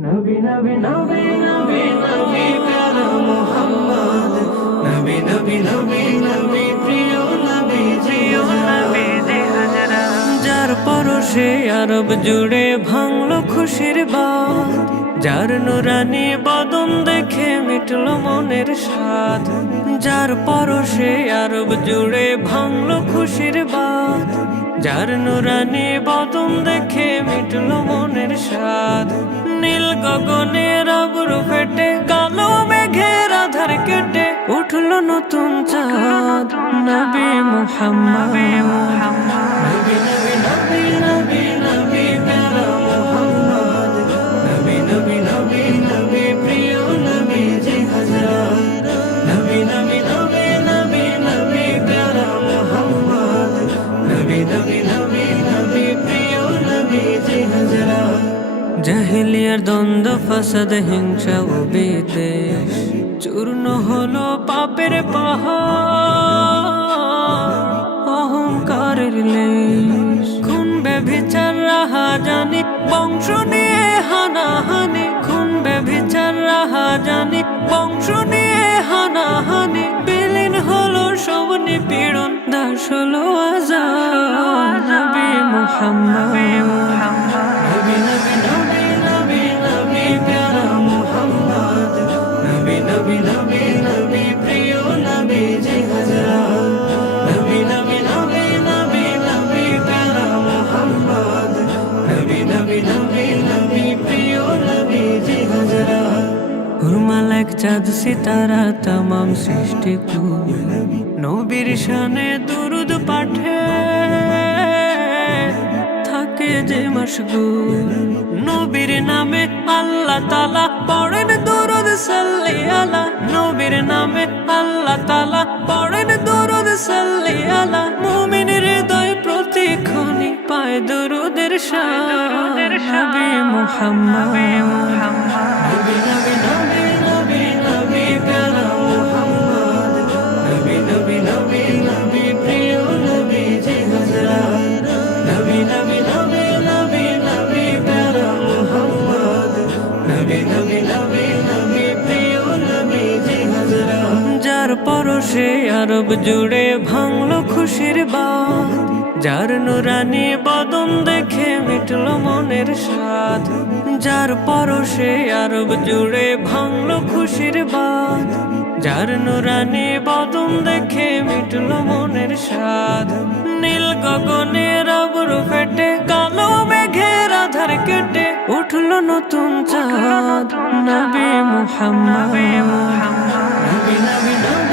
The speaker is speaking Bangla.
নবী নবী নবী নবী নবী প্যারা মুহাম্মদ, নবী নবী নবী নবী প্রিয় নবী প্রিয় নবী জি হাজরা। যার পরশে আরব জুড়ে ভাঙলো খুশির বাঁধ, যার নুরানি বদন দেখে মিটল মনের স্বাদ। যার পরশে আরব জুড়ে ভাঙলো খুশির বাঁধ, যার নুরানি বদন দেখে মিটল মনের স্বাদ। নীল গগনের আবরু ফেটে কালো মেঘের আধার কেটে উঠল নতুন চাঁদ, নবী মুহাম্মদ। নবী নবী নবী নবী নবী প্যারা মুহাম্মদ, নবী নবী নবী নবী প্রিয় নবী জি হাজরা। নবী নবী নবী নবী নবী প্যারা মুহাম্মদ, নবী নবী নবী নবী প্রিয় নবী জি হাজরা। জাহিলিয়ার দ্বন্দ্ব ফাসাদ হিংসা ও বিদ্বেষ চূর্ণ হলো পাপের পাহাড়, অহংকারের লেশ। খুন ব্যভিচার রাহাজানি বংশ নিয়ে হানাহানি, খুন ব্যভিচার রাহাজানি বংশ নিয়ে হানাহানি। বিলীন হলো সব নিপীড়ন, দাস হলো আজাদ, নবী মুহাম্মদ। নবী নবী নবী নবী নবী প্যারা মুহাম্মদ, নবী নবী নবী নবী প্রিয় নবী জি হাজরা। নবী নবী নবী নবী নবী প্যারা মুহাম্মদ, নবী নবী নবী নবী প্রিয় নবী জি হাজরা। হুরমালাক চাঁদ সিতারা তামাম সৃষ্টি কুল, নবীর শানে দুরুদ পাঠে থাকে যে মশগুল। নবীর নামে আল্লাহ তাআলা পড়েন দুরুদ সাল্লি আলা, নবীর নামে আল্লাহ তাআলা পড়েন দুরুদ সাল্লি আলা। মুমিনের হৃদয় প্রতিক্ষণে পায় দুরুদের শান, নবী মুহাম্মদ। নবী নবী নবী নবী নবী প্যারা মুহাম্মদ, নবী নবী নবী নবী প্রিয় নবী জি হাজরা। নবী নবী নবী নবী নবী প্যারা মুহাম্মদ, নবী নবী নবী নবী প্রিয় নবী জি হাজরা। যার পরশে আরব জুড়ে ভাঙলো খুশির বাঁধ, যার নুরানি বদন দেখে মিটল মনের স্বাদ। যার পরশে আরব জুড়ে ভাঙলো খুশির বাঁধ, যার নুরানি বদন দেখে মিটল মনের স্বাদ। নীল গগনের আবরু ফেটে কালো মেঘের আধার কেটে উঠল নতুন চাঁদ, নবী মুহাম্মদ। নবী নবী